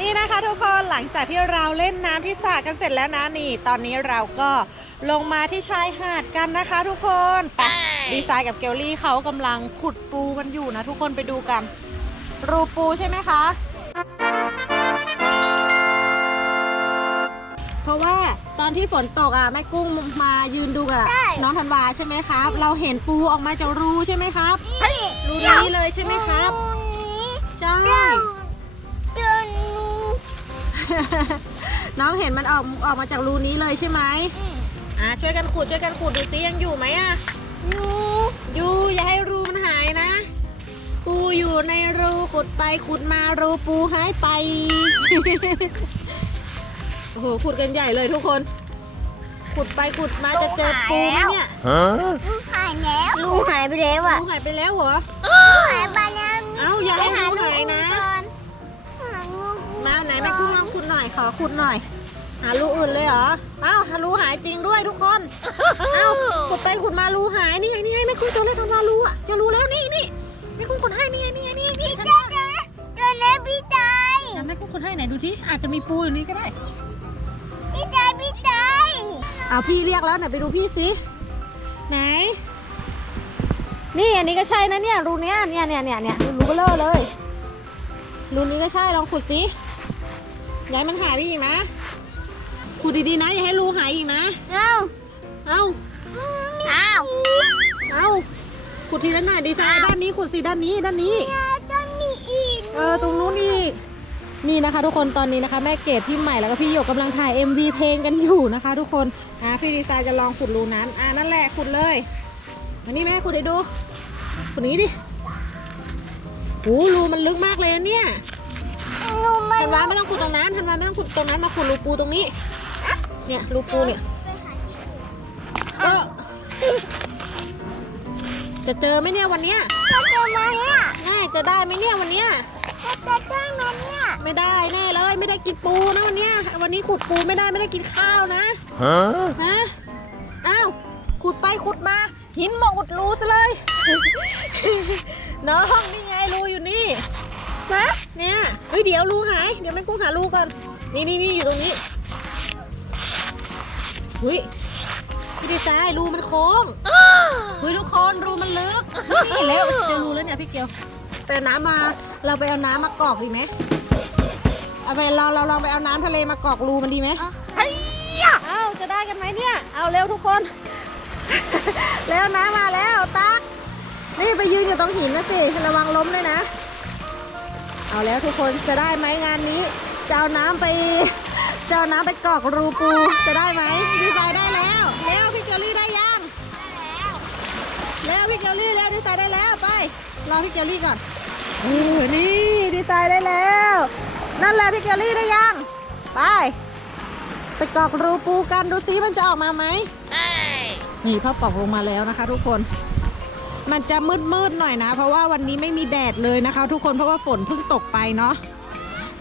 นี่นะคะทุกคนหลังจากที่เราเล่นน้ำที่สระกันเสร็จแล้วนะนี่ ตอนนี้เราก็ลงมาที่ชายหาดกันนะคะ ทุกคนไปดีไซน์กับเกลลี่เขากำลังขุดปูกันอยู่นะ ทุกคนไปดูกัน รูปูใช่ไหมคะ เพราะว่าตอนที่ฝนตกอะแม่กุ้งมายืนดูกับน้องธันวาใช่ไหมครับ เราเห็นปูออกมาจากรูใช่ไหมครับรูนี้เลยใช่ไหมครับใช่เดิน น้องเห็นมันออกออกมาจากรูนี้เลยใช่ไหมอ่าช่วยกันขุดช่วยกันขุดดูซิยังอยู่ไหมอะนูอยู่อย่าให้รูมันหายนะ ปูอยู่ในรูขุดไปขุดมารูปูหายไปโอ้โหขุดกันใหญ่เลยทุกคน ขุดไปขุดมาจะเจอปูไหมเนี่ย Huh? ลูกหายแล้วลูกหายไปแล้วปูอะหายไปแล้วเหรอหายไปแล้วเอ้าอย่าให้ไปรูหายนะก่อนหาลูก มาไหนแม่กุ้งลองขุดหน่อยขอขุดหน่อย หารูอื่นเลยเหรอเอ้าหารูหายจริงด้วยทุกคนเอ้าขุดไปขุดมารูหายนี่ไงนี่ไงแม่กุ้งเจอแล้วทำมารูอะเจะรูแล้วนี่นี่แม่กุ้งขุดให้นี่ไงนี่ไงนี่ไงนี่เจอเจอเจอแล้วพี่ตายทำแม่กุ้งขุดให้ไหนดูที่อาจจะมีปูอยู่นี่ก็ได้พี่ตายพี่ตายเอาพี่เรียกแล้วไหนไปดูพี่สิไหนนี่อันนี้ก็ใช่นะเนี่ยรูเนี้ยเนี่ยเนี่ยเนี่ยเนี่ยรูเบลอเลยรูนี้ก็ใช่ลองขุดสิอ ย่าให้มันหายไปอีกนะขุดดีๆนะ อย่าให้รูหายอีกนะ เอ้าเอ้าอ้าวเอ้าขุดทีละหน่อยดีไซน์ด้านนี้ขุดสิด้านนี้ด้านนี้ ต้องมีอีกเออตรงนู้นอีกนี่นะคะ ทุกคนตอนนี้นะคะ แม่เกดพี่ใหม่แล้วก็พี่หยกกำลังถ่าย MV เพลงกันอยู่นะคะ ทุกคนอ่าพี่ดีไซน์จะลองขุดรูนั้นอ่านั่นแหละขุดเลยอันนี้แม่ขุดให้ดูขุดนี้ดิโอ้รูมันลึกมากเลยอะเนี่ยลูกมัน ธันวาไม่ต้องขุดตรงนั้นธันวาไม่ต้องขุดตรงนั้นมาขุดรูปูตรงนี้ เนี่ยรูปูเนี่ย ก็ จะเจอไหมเนี่ยวันเนี้ยจะเจอไหมอะแน่จะได้ไหมเนี่ยวันเนี้ยจะเจอไหมเนี่ยไม่ได้แน่เลยไม่ได้กินปูนะวันเนี้ยวันนี้ขุดปูไม่ได้ไม่ได้กินข้าวนะ Huh? ฮะอ้าวขุดไปขุดมา หินมาอุดรูซะเลย น้องนี่ไงรูอยู่นี่ ฮะเนี่ยเฮ้ยเดี๋ยวรูหายเดี๋ยวแม่กุ้งหารูก่อนนี่นี่นี่อยู่ตรงนี้เฮ้ยพี่ดีไซน์รูมันโค้งเฮ้ยทุกคนรูมันลึกนี่แล้วเจอรูแล้วเนี่ยพี่เกียวไปเอาน้ำมาเราไปเอาน้ำมากรอกดีไหมเอาไปเราเราลองไปเอาน้ำทะเลมากรอกรูมันดีไหมเฮ้ยเอาจะได้กันไหมเนี่ยเอาเร็วทุกคน แล้วน้ำมาแล้วตักนี่ไปยืนอยู่ตรงหินนะสิระวังล้มเลยนะ เอาแล้วทุกคนจะได้ไหมงานนี้จะเอาน้ำไปจะเอาน้ำไปกรอกรูปูจะได้ไหมดีไซน์ได้แล้วแล้วพี่เกลลี่ได้ยังแล้วพี่เกลลี่แล้วดีไซน์ได้แล้วไปรอพี่เกลลี่ก่อนโอ้ยนี่ดีไซน์ได้แล้ว นั่นแหละพี่เกลลี่ได้ยังไปไปกรอกรูปูกันดูซิมันจะออกมาไหมนี่พ่อปอกลงมาแล้วนะคะ ทุกคน มันจะมืดมืดๆหน่อยนะ เพราะว่าวันนี้ไม่มีแดดเลยนะคะ ทุกคนเพราะว่าฝนเพิ่งตกไปเนาะ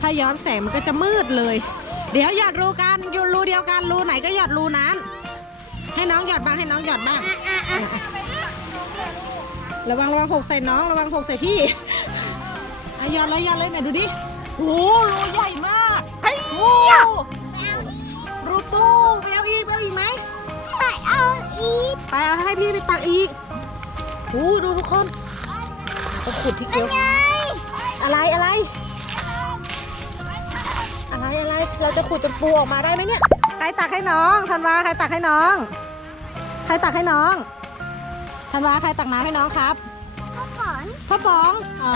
ถ้าย้อนแสงมันก็จะมืดเลย เดี๋ยวหยอดรูกันอยู่รูเดียวกันรูไหนก็หยอดรูนั้น ให้น้องหยอดบ้างให้น้องหยอดบ้างระวังระวังหกใส่น้องระวังหกใส่พี่อะหยอดเลยหยอดเลยไหนดูดิโอ้โหรูใหญ่มากโอ้โหรูปูไปเอาอีกไปเอาอีกไหมไปเอาอีกไปเอาให้พี่ไปตักอีก โอ้ดูทุกคนต้องขุดพี่เกียวไงอะไรอะไร อะไรอะไร เราจะขุดจนปูออกมาได้ไหมเนี่ย ใครตักให้น้องธันวาใครตักให้น้อง ใครตักให้น้องธันวาใครตักน้ำให้น้องครับข้าวก่อนพ่อป๋อง อ๋อ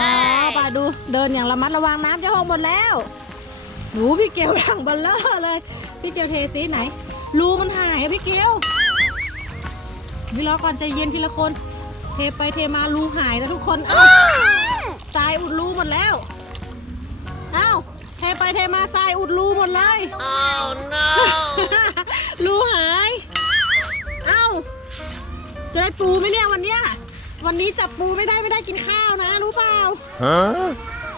ไปดูเดินอย่างระมัดระวังน้ำจะหกหมดแล้วหนูพี่เกลถังเบลเลอร์เลย พี่เกลเทซีไหนรูมันหายอะพี่เกลพี่รอก่อนใจเย็นทีละคน เทไปเทมารูหายแล้วทุกคนเอ้าทรายอุดรูหมดแล้วเอ้าเทไปเทมาทรายอุดรูหมดเลย Oh no! รูหาย เอ้า จะได้ปูไหมเนี่ยวันเนี้ย วันนี้จับปูไม่ได้ไม่ได้กินข้าวนะ รู้เปล่า Huh?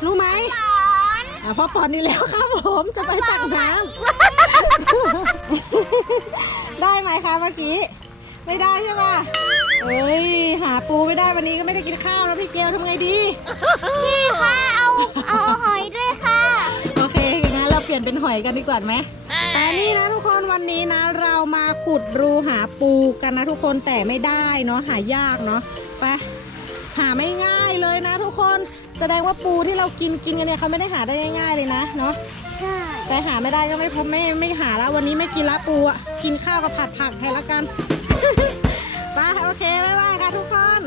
รู้ไหมก่อนอะพ่อปอนนี่แล้วครับผมจะไปตักน้ำ ได้ไหมคะเมื่อกี้ ไม่ได้ใช่ป่ะเอ้ยหา ปูไม่ได้วันนี้ก็ไม่ได้กินข้าวแล้วพี่เกลทำไงดี พี่ค่ะเอาเอาหอยด้วยค่ะโอเคงั้นยนเป็นหอยกันดีกว่าไหมแต่นี่นะทุกคนวันนี้นะ เรามาขุดรูหาปูกันนะทุกคนแต่ไม่ได้เนาะหายากเนาะไปหาไม่ง่ายเลยนะทุกคนแสดงว่าปูที่เรากินกินกันเนี่ยเขาไม่ได้หาได้ง่ายๆเลยนะเนาะใช่ไปหาไม่ได้ก็ไม่พบไม่ไม่หาแล้ววันนี้ไม่กินละปูอะกินข้าวกับผัดผักแทนละกัน ไปโอเคบ๊ายบายค่ะทุกคน